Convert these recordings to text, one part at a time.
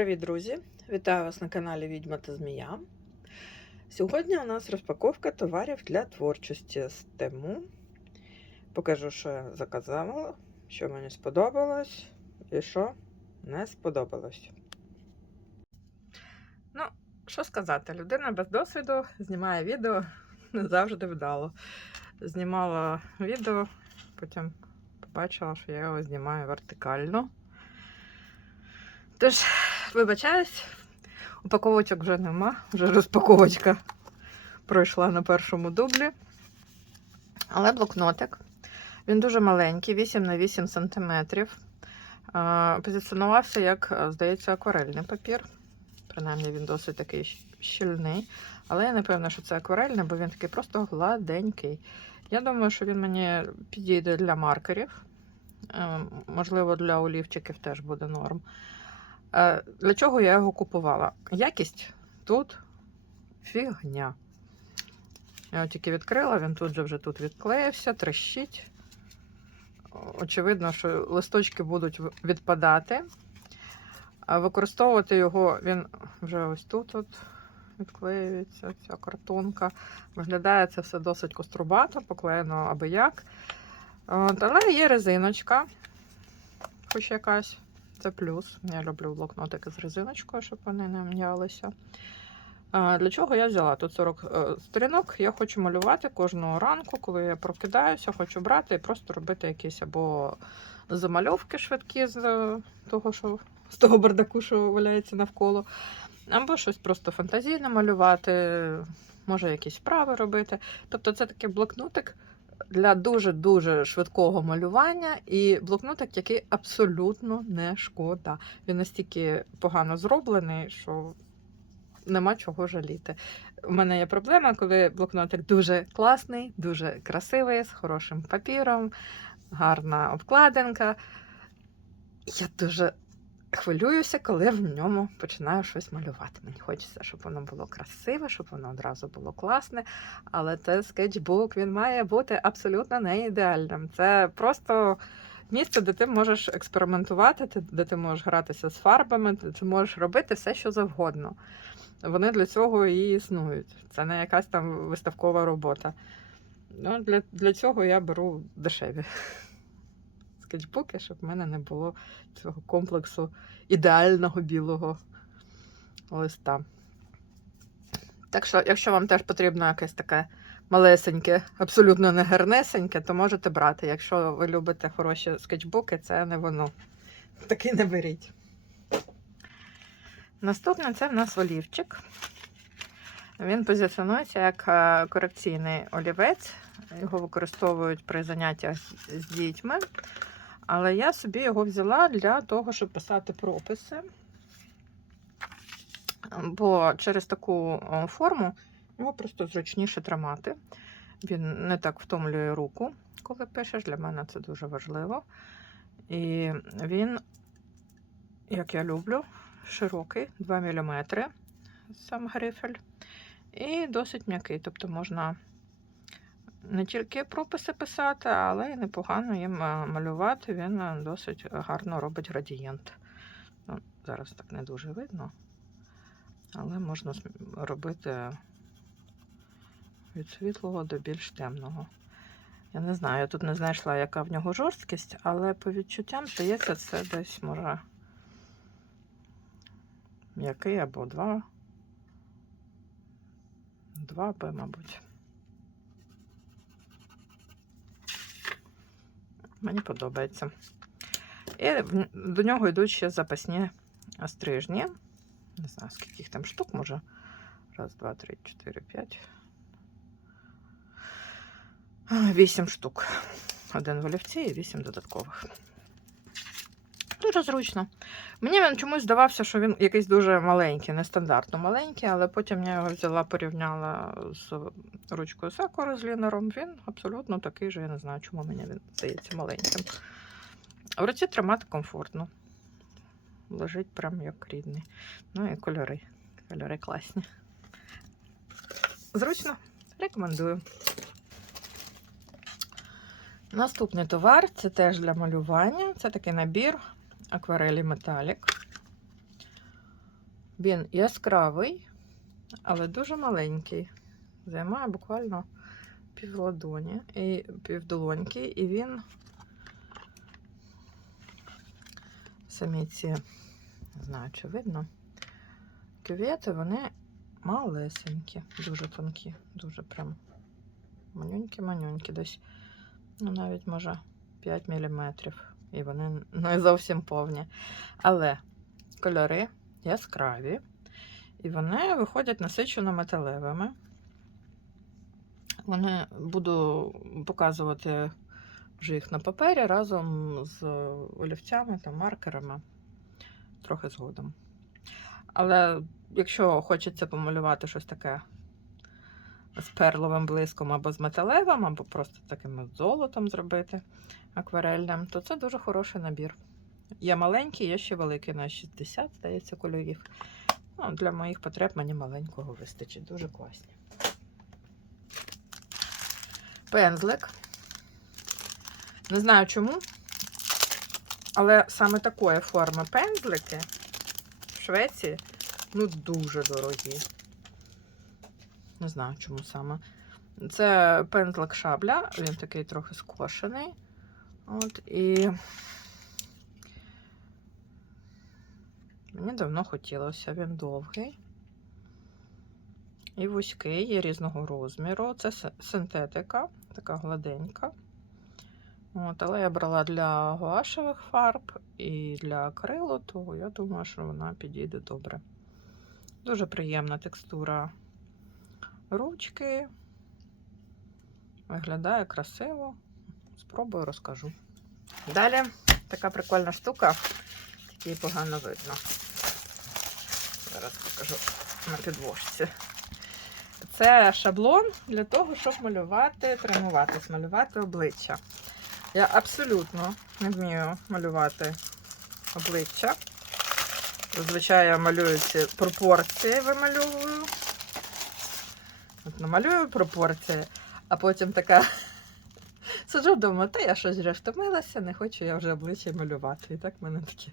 Привіт, друзі! Вітаю вас на каналі Відьма та Змія. Сьогодні у нас розпаковка товарів для творчості з тему. Покажу, що я заказала, що мені сподобалось і що не сподобалось. Ну, що сказати, людина без досвіду знімає відео не завжди вдало. Знімала відео, потім побачила, що я його знімаю вертикально. Тож, вибачаюсь, упаковочок вже нема, вже розпаковочка пройшла на першому дублі. Але блокнотик. Він дуже маленький, 8 на 8 см. Позиціонувався як, здається, акварельний папір. Принаймні він досить такий щільний. Але я не певна, що це акварельний, бо він такий просто гладенький. Я думаю, що він мені підійде для маркерів. Е, Можливо, для олівчиків теж буде норм. Е, Для чого я його купувала? Якість тут фігня. Я його тільки відкрила, він тут же вже тут відклеївся, трещить. Очевидно, що листочки будуть відпадати. Використовувати його він вже ось тут от відклеюється ця картонка. Виглядає це все досить кострубато, поклеєно аби як. Але є резиночка, хоч якась. Це плюс. Я люблю блокнотики з резиночкою, щоб вони не м'ялися. Для чого я взяла? Тут 40 е, сторінок. Я хочу малювати кожного ранку, коли я прокидаюся, хочу брати і просто робити якісь або замальовки швидкі з е, того, що з того бардаку, що валяється навколо, або щось просто фантазійне малювати, може якісь вправи робити. Тобто це такий блокнотик для дуже-дуже швидкого малювання, і блокнотик, який абсолютно не шкода. Він настільки погано зроблений, що нема чого жаліти. У мене є проблема, коли блокнотик дуже класний, дуже красивий, з хорошим папіром, гарна обкладинка. Я дуже хвилююся, коли в ньому починаю щось малювати. Мені хочеться, щоб воно було красиве, щоб воно одразу було класне. Але це скетчбук, він має бути абсолютно не ідеальним. Це просто місце, де ти можеш експериментувати, де ти можеш гратися з фарбами, де ти можеш робити все, що завгодно. Вони для цього і існують. Це не якась там виставкова робота. Ну, для, для цього я беру дешеві скетчбуки, щоб в мене не було цього комплексу ідеального білого листа. Так що, якщо вам теж потрібно якесь таке малесеньке, абсолютно не гарнесеньке, то можете брати. Якщо ви любите хороші скетчбуки, це не воно. Такий не беріть. Наступне це в нас олівчик. Він позиціонується як е, корекційний олівець. Його використовують при заняттях з дітьми. Але я собі його взяла для того, щоб писати прописи. Бо через таку форму його просто зручніше тримати. Він не так втомлює руку, коли пишеш. Для мене це дуже важливо. І він, як я люблю, широкий, 2 мм сам грифель. І досить м'який. Тобто можна не тільки прописи писати, але й непогано їм е, малювати. Він е, досить гарно робить градієнт. Ну, зараз так не дуже видно, але можна робити від світлого до більш темного. Я не знаю, я тут не знайшла, яка в нього жорсткість, але по відчуттям, здається, це десь може м'який або два. Два Б, мабуть. Мені подобається. І до нього йдуть ще запасні стрижні. Не знаю, скільки їх там штук, може. Раз, два, три, чотири, п'ять. Вісім штук. Один в олівці і вісім додаткових. Дуже зручно. Мені він чомусь здавався, що він якийсь дуже маленький, нестандартно маленький, але потім я його взяла, порівняла з ручкою Сакура з лінером. Він абсолютно такий же, я не знаю, чому мені він здається маленьким. В руці тримати комфортно. Лежить прям як рідний. Ну і кольори. Кольори класні. Зручно, рекомендую. Наступний товар це теж для малювання. Це такий набір акварелі металік. Він яскравий, але дуже маленький. Займає буквально півладоні і півдолоньки, і він самі ці, не знаю, чи видно, кювети, вони малесенькі, дуже тонкі, дуже прям манюнькі-манюнькі, десь, ну навіть може 5 мм. І вони не зовсім повні. Але кольори яскраві, і вони виходять насичено металевими. Вони буду показувати вже їх на папері разом з олівцями та маркерами трохи згодом. Але якщо хочеться помалювати щось таке з перловим блиском або з металевим, або просто таким золотом зробити акварельним, то це дуже хороший набір. Є маленький, є ще великий на 60, здається, кольорів. Ну, для моїх потреб мені маленького вистачить. Дуже класні. Пензлик. Не знаю чому, але саме такої форми пензлики в Швеції ну дуже дорогі. Не знаю, чому саме. Це пензлик шабля, він такий трохи скошений. От, і мені давно хотілося, він довгий і вузький, є різного розміру. Це синтетика, така гладенька. От, але я брала для гуашевих фарб і для акрилу, то я думаю, що вона підійде добре. Дуже приємна текстура ручки. Виглядає красиво. Спробую розкажу. Далі така прикольна штука, її погано видно. Зараз покажу на підложці. Це шаблон для того, щоб малювати, тренуватись, малювати обличчя. Я абсолютно не вмію малювати обличчя. Зазвичай я малюю ці пропорції, вимальовую. От намалюю пропорції, а потім така сиджу вдома, та я щось вже втомилася, не хочу я вже обличчя малювати. І так в мене такі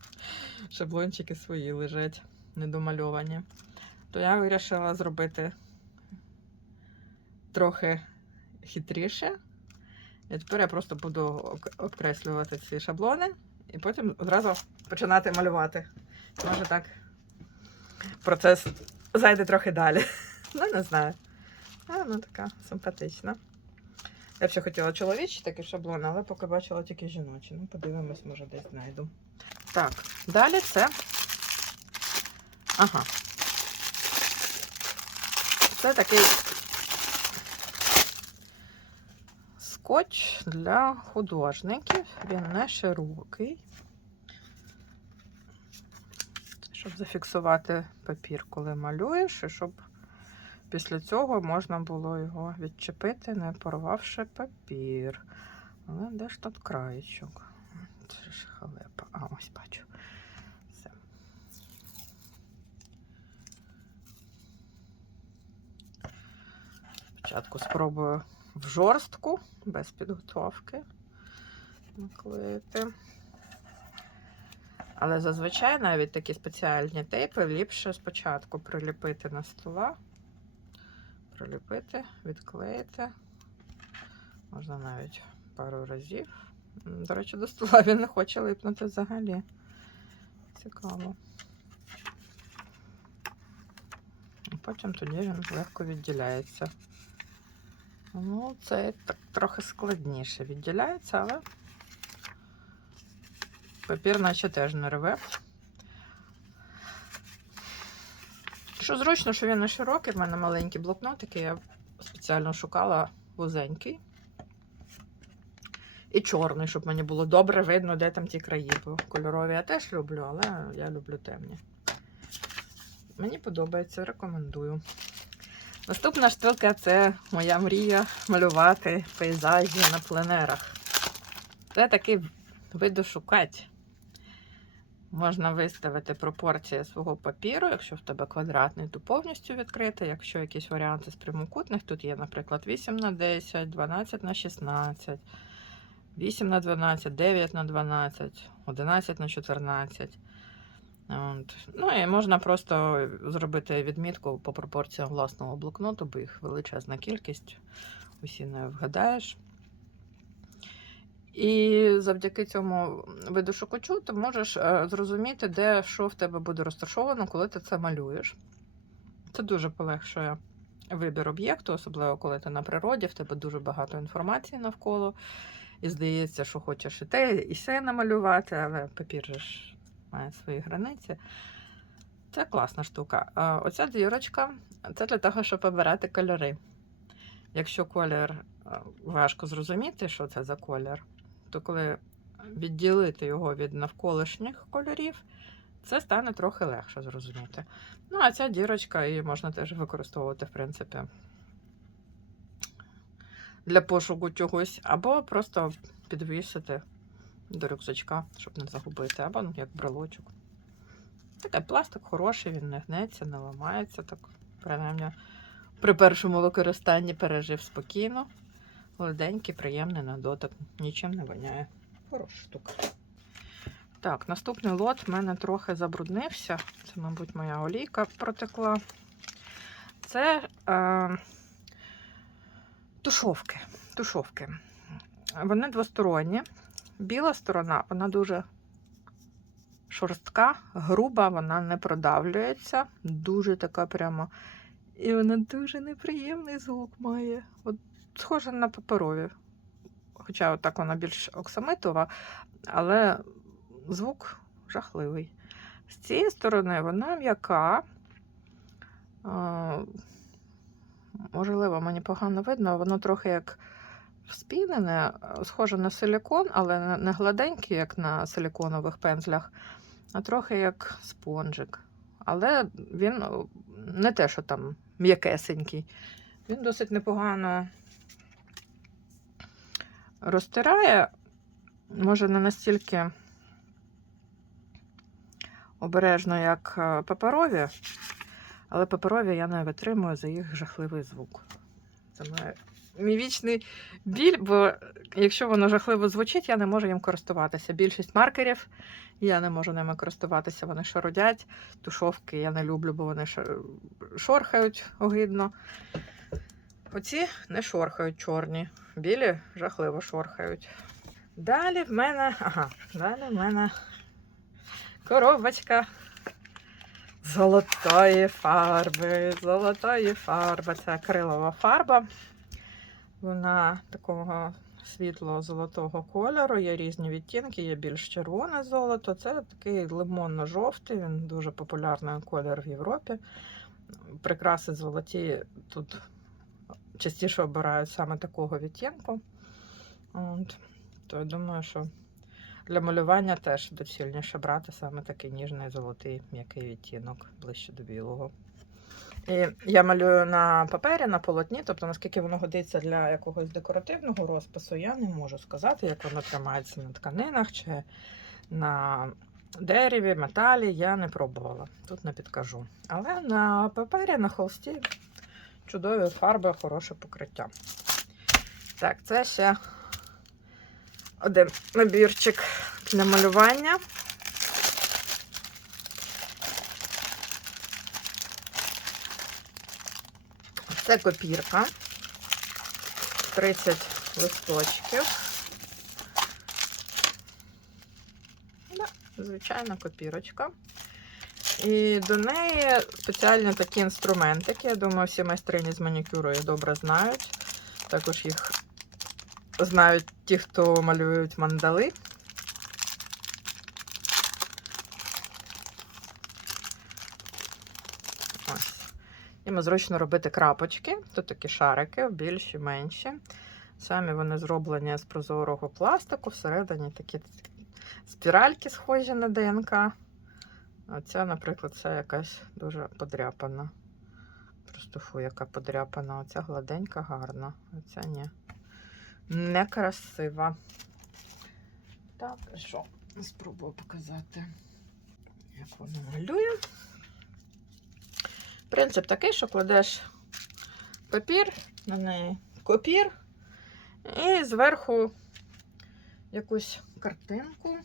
шаблончики свої лежать, недомальовані. То я вирішила зробити трохи хитріше. І тепер я просто буду обкреслювати ці шаблони і потім одразу починати малювати. Може так процес зайде трохи далі. Ну, не знаю. А, ну така симпатична. Я б ще хотіла чоловічі такі шаблони, але поки бачила тільки жіночі. Ну, подивимось, може десь знайду. Так, далі це. Ага. Це такий скотч для художників. Він не широкий. Щоб зафіксувати папір, коли малюєш, і щоб після цього можна було його відчепити, не порвавши папір. Але де ж тут краєчок? Це ж халепа. А, ось бачу. Все. Спочатку спробую в жорстку, без підготовки наклеїти. Але зазвичай навіть такі спеціальні тейпи ліпше спочатку приліпити на стола, приліпити, відклеїти. Можна навіть пару разів. До речі, до стола він не хоче липнути взагалі. Цікаво. Потім тоді він легко відділяється. Ну, це так трохи складніше відділяється, але папір наче теж не рве. Що зручно, що він не широкий, в мене маленький блокнотик, і я спеціально шукала вузенький. І чорний, щоб мені було добре видно, де там ті краї. Бо кольорові я теж люблю, але я люблю темні. Мені подобається, рекомендую. Наступна штука це моя мрія малювати пейзажі на пленерах. Це такий видошукач. Можна виставити пропорції свого папіру, якщо в тебе квадратний, то повністю відкрити. Якщо якісь варіанти з прямокутних, тут є, наприклад, 8 на 10, 12 на 16, 8 на 12, 9 на 12, 11 на 14. От. Ну і можна просто зробити відмітку по пропорціям власного блокноту, бо їх величезна кількість, усі не вгадаєш. І завдяки цьому виду шукачу ти можеш е, зрозуміти, де що в тебе буде розташовано, коли ти це малюєш. Це дуже полегшує вибір об'єкту, особливо коли ти на природі, в тебе дуже багато інформації навколо. І здається, що хочеш і те, і все намалювати, але папір же ж має свої границі. Це класна штука. Оця дірочка це для того, щоб обирати кольори. Якщо колір важко зрозуміти, що це за колір, то коли відділити його від навколишніх кольорів, це стане трохи легше зрозуміти. Ну, а ця дірочка її можна теж використовувати, в принципі, для пошуку чогось, або просто підвісити до рюкзачка, щоб не загубити, або ну, як брелочок. Такий пластик хороший, він не гнеться, не ламається. Так, принаймні, при першому використанні пережив спокійно. Гладенький, приємний на дотик, нічим не воняє. Хороша штука. Так, наступний лот в мене трохи забруднився. Це, мабуть, моя олійка протекла. Це е, тушовки. тушовки. Вони двосторонні. Біла сторона, вона дуже шорстка, груба, вона не продавлюється. Дуже така прямо. І вона дуже неприємний звук має. От схожа на паперові. Хоча так вона більш оксамитова, але звук жахливий. З цієї сторони вона м'яка. Можливо, мені погано видно, воно трохи як вспінене, схоже на силікон, але не- гладенький, як на силіконових пензлях, а трохи як спонжик. Але він не те, що там м'якесенький. Він досить непогано розтирає, може, не настільки обережно, як е, паперові, але паперові я не витримую за їх жахливий звук. Це моє- мій вічний біль, бо якщо воно жахливо звучить, я не можу їм користуватися. Більшість маркерів я не можу ними користуватися, вони шародять. Тушовки я не люблю, бо вони шорхають огидно. Оці не шорхають чорні, білі жахливо шорхають. Далі в мене, ага, далі в мене коробочка золотої фарби. Золотої фарби. Це акрилова фарба. Вона такого світло-золотого кольору. Є різні відтінки, є більш червоне золото. Це такий лимонно-жовтий, він дуже популярний колір в Європі. Прикраси золоті тут частіше обирають саме такого відтінку. От. То я думаю, що для малювання теж доцільніше брати саме такий ніжний золотий м'який відтінок ближче до білого. І я малюю на папері, на полотні, тобто наскільки воно годиться для якогось декоративного розпису, я не можу сказати, як воно тримається на тканинах чи на дереві, металі. Я не пробувала, тут не підкажу. Але на папері, на холсті чудові фарби, хороше покриття. Так, це ще один набірчик для малювання. Це копірка. 30 листочків. Да, звичайна копірочка. І до неї спеціальні такі інструментики. Я думаю, всі майстрині з манікюру їх добре знають. Також їх знають ті, хто малюють мандали. Ось. Їм зручно робити крапочки. Тут такі шарики, більші, менші. Самі вони зроблені з прозорого пластику, всередині такі спіральки, схожі на ДНК. Оця, наприклад, це якась дуже подряпана. Просто фу, яка подряпана. Оця гладенька, гарна. Оця ні. Некрасива. Так, що? Спробую показати, як воно малює. Принцип такий, що кладеш папір, на неї копір, і зверху якусь картинку.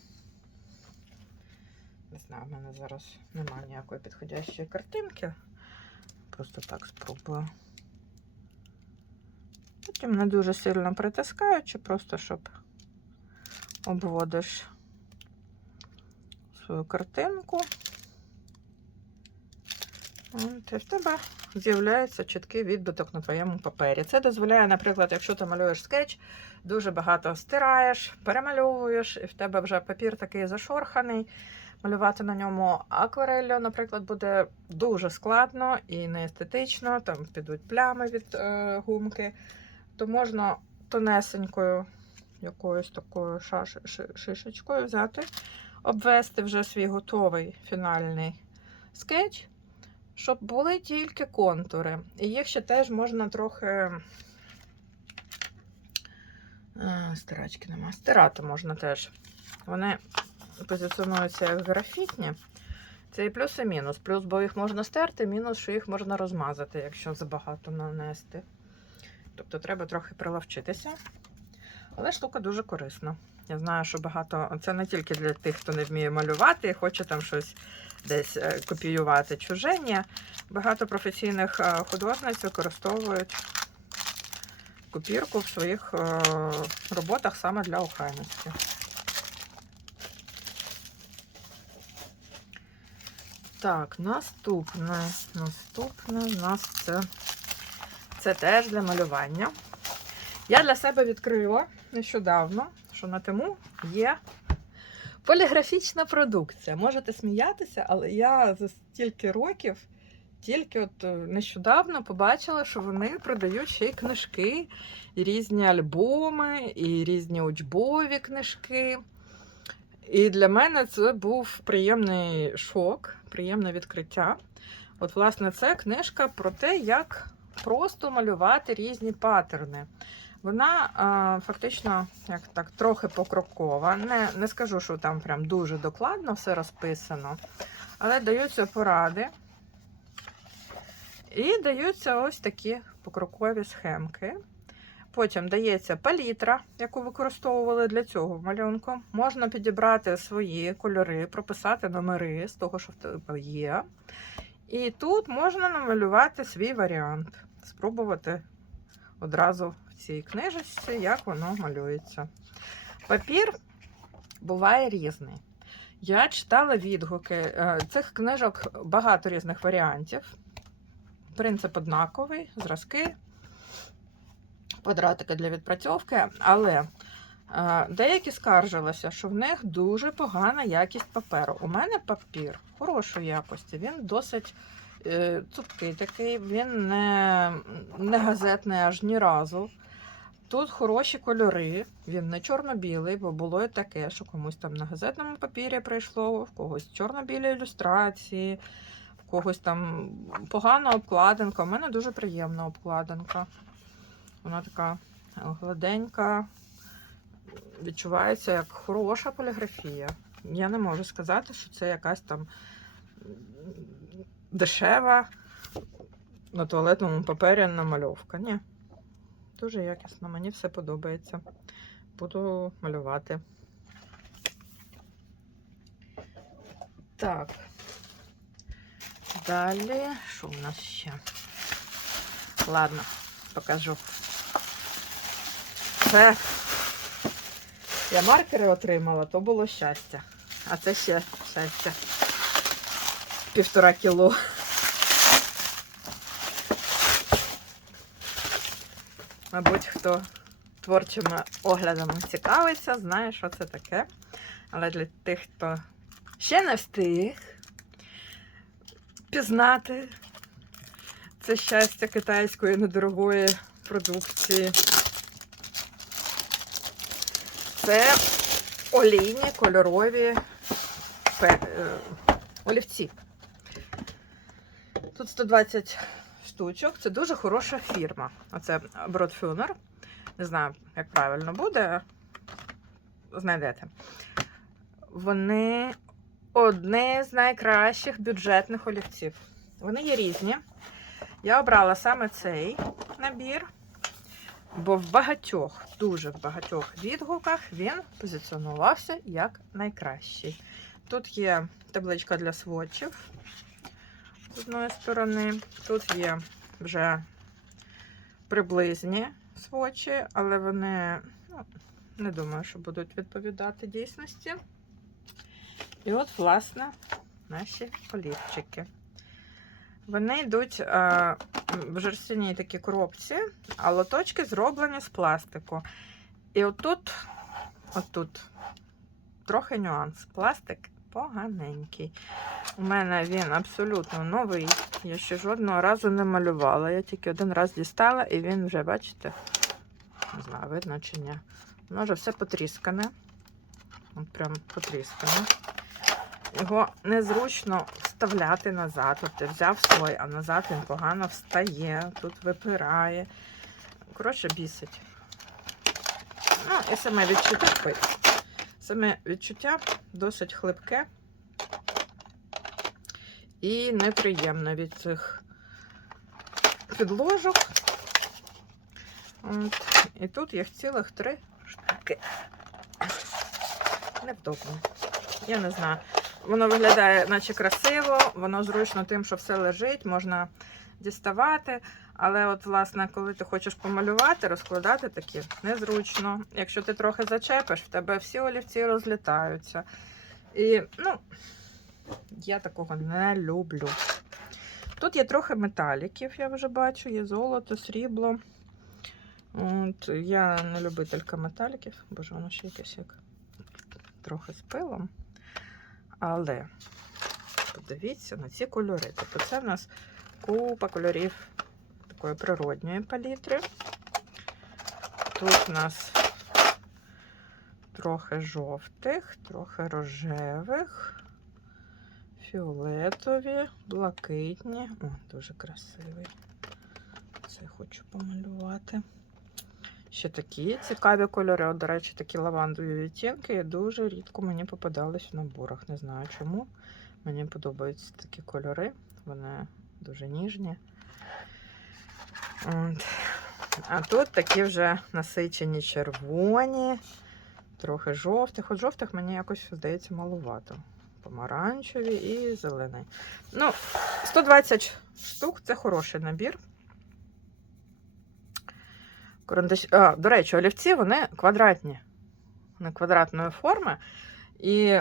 Не знаю, в мене зараз немає ніякої підходящої картинки. Просто так спробую. Потім не дуже сильно притискаючи, просто щоб обводиш свою картинку. І в тебе з'являється чіткий відбиток на твоєму папері. Це дозволяє, наприклад, якщо ти малюєш скетч, дуже багато стираєш, перемальовуєш, і в тебе вже папір такий зашорханий. Малювати на ньому аквареллю, наприклад, буде дуже складно і не естетично, там підуть плями від е, гумки, то можна тонесенькою якоюсь такою шаш, шишечкою взяти, обвести вже свій готовий фінальний скетч, щоб були тільки контури. І їх ще теж можна трохи. Е, Стирачки нема. Стирати можна теж. Вони позиціонуються як графітні. Це і плюс, і мінус. Плюс, бо їх можна стерти, мінус, що їх можна розмазати, якщо забагато нанести. Тобто треба трохи приловчитися. Але штука дуже корисна. Я знаю, що багато. Це не тільки для тих, хто не вміє малювати і хоче там щось десь е, копіювати чуже. Ні. Багато професійних е, художниць використовують копірку в своїх е, роботах саме для охайності. Так, наступне. Наступне в нас це, це теж для малювання. Я для себе відкрила нещодавно, що на тему є поліграфічна продукція. Можете сміятися, але я за стільки років тільки от е, нещодавно побачила, що вони продають ще й книжки, і різні альбоми, і різні учбові книжки. І для мене це був приємний шок, приємне відкриття. От, власне, це книжка про те, як просто малювати різні паттерни. Вона а, фактично як так трохи покрокова. Не, не скажу, що там прям дуже докладно все розписано, але даються поради. І даються ось такі покрокові схемки. Потім дається палітра, яку використовували для цього малюнку. Можна підібрати свої кольори, прописати номери з того, що в тебе є. І тут можна намалювати свій варіант, спробувати одразу в цій книжечці, як воно малюється. Папір буває різний. Я читала відгуки. е, Цих книжок багато різних варіантів. Принцип однаковий, зразки, квадратики для відпрацьовки, але е, деякі скаржилися, що в них дуже погана якість паперу. У мене папір хорошої якості, він досить е, цупкий такий, він не, не газетний аж ні разу. Тут хороші кольори, він не чорно-білий, бо було і таке, що комусь там на газетному папірі прийшло, в когось чорно-білі ілюстрації, в когось там погана обкладинка. У мене дуже приємна обкладинка. Вона така гладенька, відчувається як хороша поліграфія. Я не можу сказати, що це якась там дешева на туалетному папері намальовка. Ні. Дуже якісно, мені все подобається. Буду малювати. Так. Далі, що у нас ще? Ладно, покажу. Це я маркери отримала, то було щастя. А це ще щастя. Півтора кіло. Мабуть, хто творчими оглядами цікавиться, знає, що це таке. Але для тих, хто ще не встиг пізнати це щастя китайської недорогої продукції. Це олійні кольорові е, олівці. Тут 120 штучок. Це дуже хороша фірма. Оце Бродфюнер. Не знаю, як правильно буде. Знайдете. Вони одні з найкращих бюджетних олівців. Вони є різні. Я обрала саме цей набір, бо в багатьох, дуже в багатьох відгуках він позиціонувався як найкращий. Тут є табличка для сводчів з одної сторони. Тут є вже приблизні сводчі, але вони ну, не думаю, що будуть відповідати дійсності. І от, власне, наші олівчики. Вони йдуть е, в жерстяній такій коробці, а лоточки зроблені з пластику. І отут, отут трохи нюанс. Пластик поганенький. У мене він абсолютно новий. Я ще жодного разу не малювала. Я тільки один раз дістала, і він вже, бачите, не знаю, видно чи ні. Воно вже все потріскане. От прям потріскане. Його незручно вставляти назад. От ти взяв слой, а назад він погано встає, тут випирає. Коротше, бісить. Ну, і саме відчуття. Саме відчуття досить хлипке і неприємне від цих підложок. От. І тут їх цілих три штуки. Невдобно. Я не знаю. Воно виглядає, наче красиво, воно зручно тим, що все лежить, можна діставати. Але, от, власне, коли ти хочеш помалювати, розкладати такі незручно. Якщо ти трохи зачепиш, в тебе всі олівці розлітаються. І, ну, я такого не люблю. Тут є трохи металіків, я вже бачу, є золото, срібло. От, я не любителька металіків, боже, воно ще якесь як трохи з пилом. Але подивіться на ці кольори. Тобто це в нас купа кольорів такої природньої палітри. Тут у нас трохи жовтих, трохи рожевих, фіолетові, блакитні. О, дуже красивий. Це хочу помалювати. Ще такі цікаві кольори. От, до речі, такі лавандові відтінки дуже рідко мені попадались в наборах. Не знаю чому. Мені подобаються такі кольори. Вони дуже ніжні. От. А тут такі вже насичені червоні, трохи жовтих. От жовтих мені якось здається малувато. Помаранчеві і зелений. Ну, 120 штук це хороший набір. Карандаш... А, до речі, олівці вони квадратні. Вони квадратної форми. І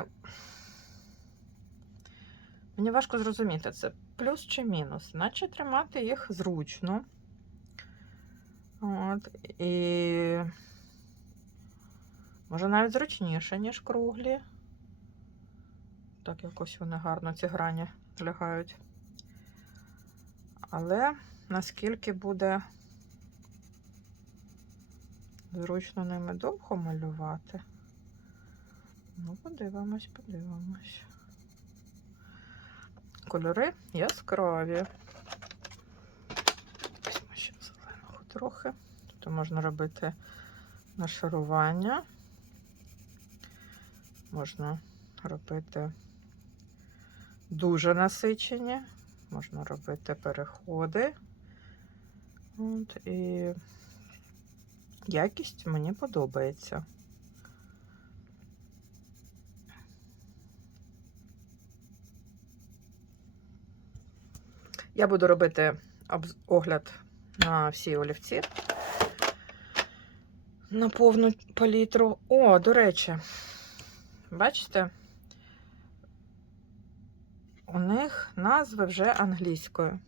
мені важко зрозуміти, це плюс чи мінус. Наче тримати їх зручно. От, і може навіть зручніше, ніж круглі. Так, якось вони гарно ці грані лягають. Але наскільки буде зручно ними довго малювати? Ну, подивимось, подивимось. Кольори яскраві. Візьмемо ще зеленого трохи. Тут можна робити нашарування. Можна робити дуже насичені, можна робити переходи. От, і якість мені подобається. Я буду робити огляд на всі олівці. На повну палітру. О, до речі, бачите, у них назви вже англійською.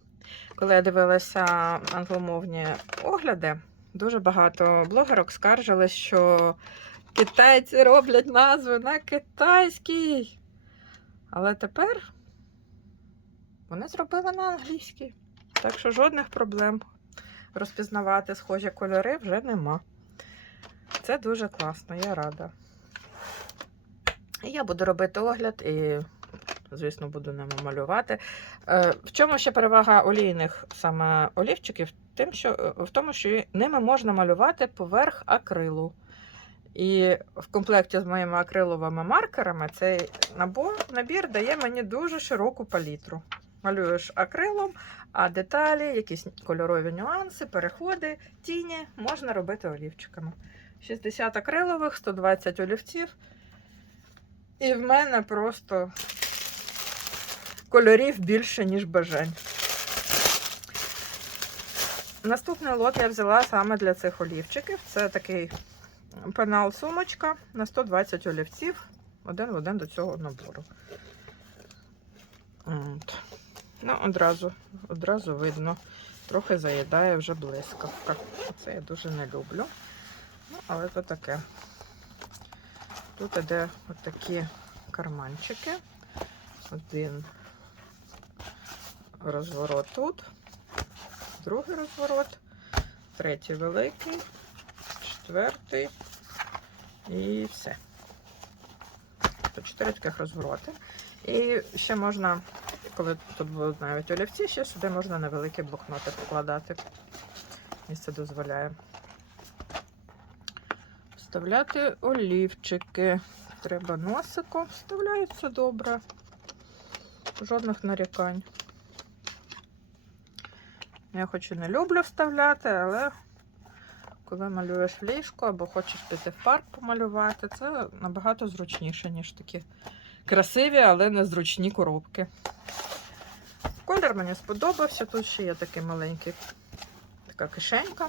Коли я дивилася англомовні огляди, дуже багато блогерок скаржились, що китайці роблять назви на китайській. Але тепер вони зробили на англійській. Так що жодних проблем розпізнавати схожі кольори вже нема. Це дуже класно, я рада. Я буду робити огляд і, звісно, буду ними малювати. Е, В чому ще перевага олійних саме олівчиків? Тим, що, е, в тому, що ними можна малювати поверх акрилу. І в комплекті з моїми акриловими маркерами цей набор, набір дає мені дуже широку палітру. Малюєш акрилом, а деталі, якісь кольорові нюанси, переходи, тіні можна робити олівчиками. 60 акрилових, 120 олівців. І в мене просто кольорів більше, ніж бажань. Наступний лот я взяла саме для цих олівчиків. Це такий пенал сумочка на 120 олівців. Один в один до цього набору. От. Ну, одразу, одразу видно, трохи заїдає вже блискавка. Це я дуже не люблю. Ну, але то таке. Тут іде отакі карманчики. Один розворот тут, другий розворот, третій великий, четвертий і все. Тобто чотири таких розвороти. І ще можна, коли тут будуть навіть олівці, ще сюди можна невеликі блокноти покладати. Місце дозволяє. Вставляти олівчики. Треба носиком. Вставляється добре. Жодних нарікань. Я хоч і не люблю вставляти, але коли малюєш в ліжко або хочеш піти в парк помалювати, це набагато зручніше, ніж такі красиві, але незручні коробки. Колір мені сподобався. Тут ще є такий маленький така кишенька.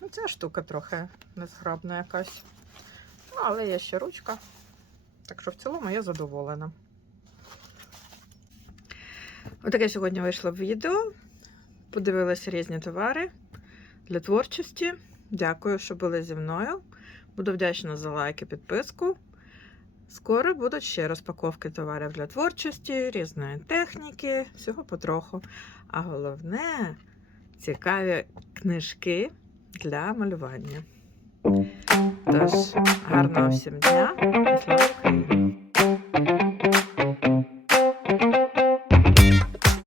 Ну, ця штука трохи незграбна якась. Ну, але є ще ручка. Так що в цілому я задоволена. Отаке сьогодні вийшло відео. Подивилася різні товари для творчості. Дякую, що були зі мною. Буду вдячна за лайк і підписку. Скоро будуть ще розпаковки товарів для творчості, різної техніки, всього потроху. А головне цікаві книжки для малювання. Тож, гарного всім дня і!